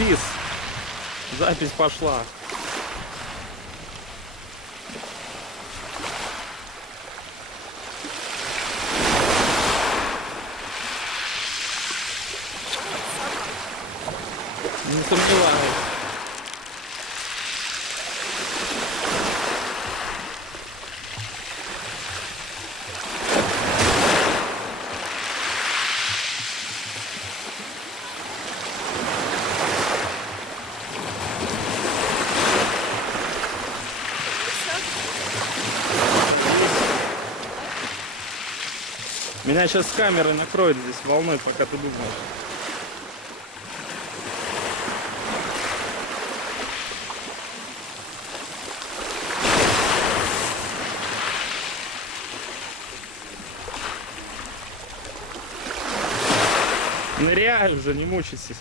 Бис. Запись пошла. Не сомневаюсь. Меня сейчас с камеры накроет здесь волной, пока ты думаешь. Ныряй уже, не мучайся.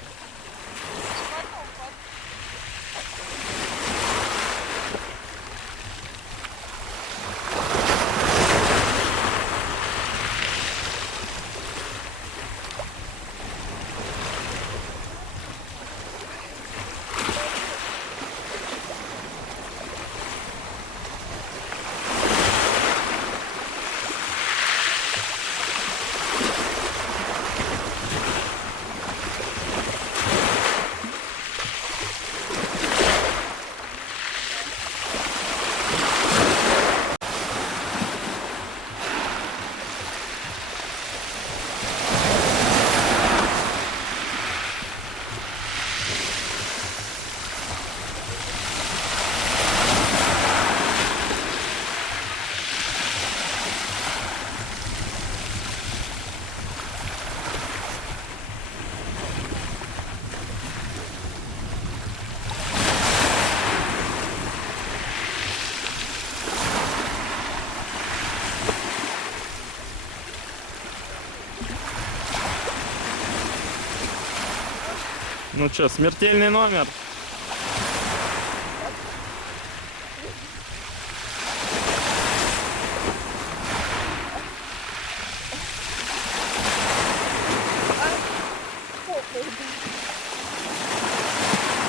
Ну что, смертельный номер?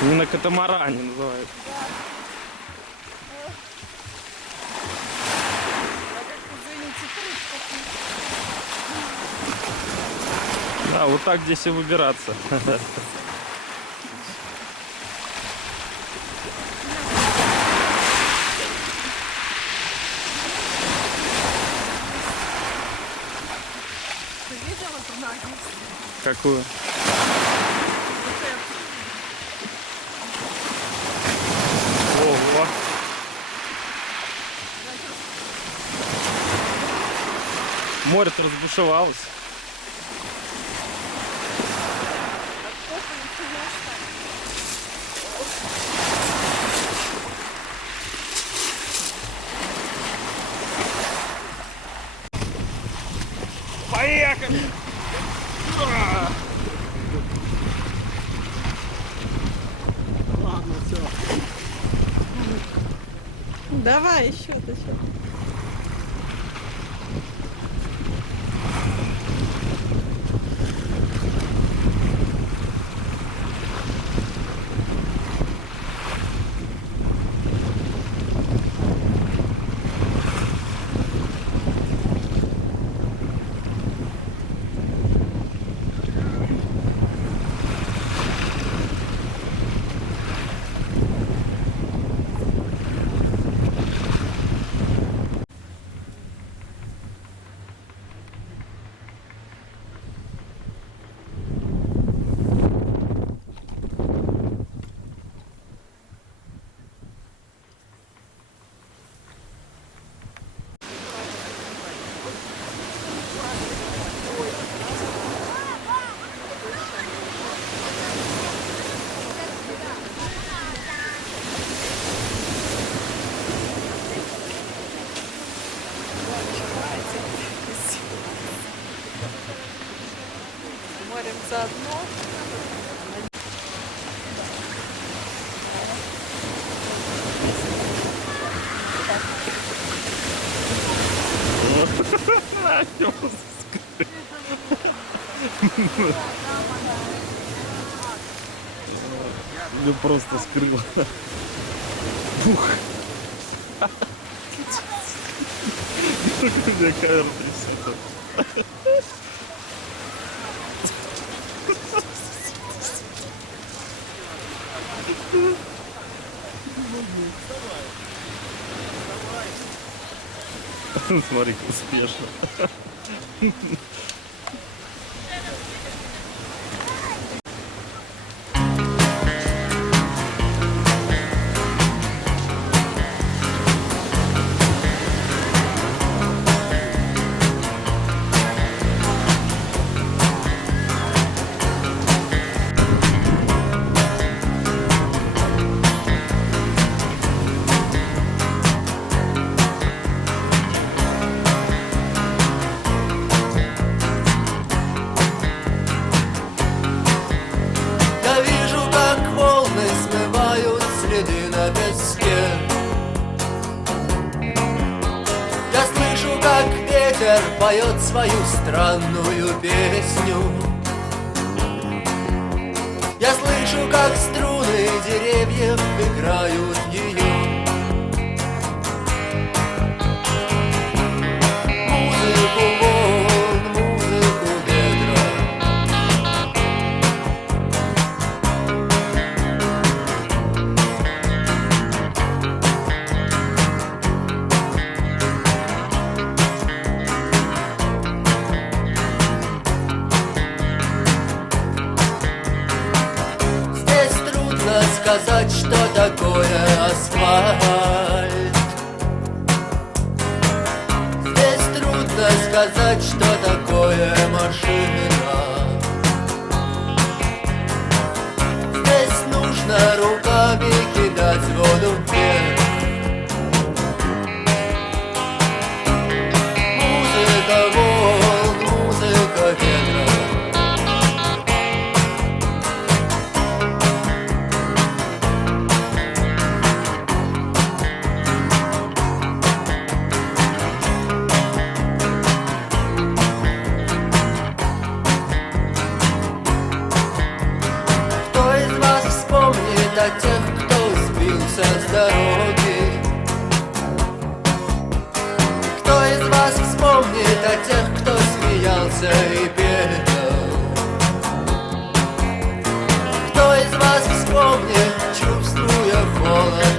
Не на катамаране называется. Да, вот так здесь и выбираться. Какую? Ого! Море-то разбушевалось. Поехали! Ладно, все. Давай еще-то, еще. Морем заодно. Ее просто скрыло. Бух. Как у меня камера трясет. Смотри, как успешно. Я вижу, как волны смывают следы на песке. Я слышу, как ветер поет свою странную песню. Я слышу, как струны деревьев играют ее. Музыку волн, музыку ветра. Здесь трудно сказать, что такое асфальт. Здесь трудно сказать, что такое машина. Здесь нужно руками кидать воду вверх. Музыка волн, музыка ветра. Кто из вас вспомнит о тех, кто сбился с дороги? Кто из вас вспомнит о тех, кто смеялся и пел? Кто из вас вспомнит, чувствуя холод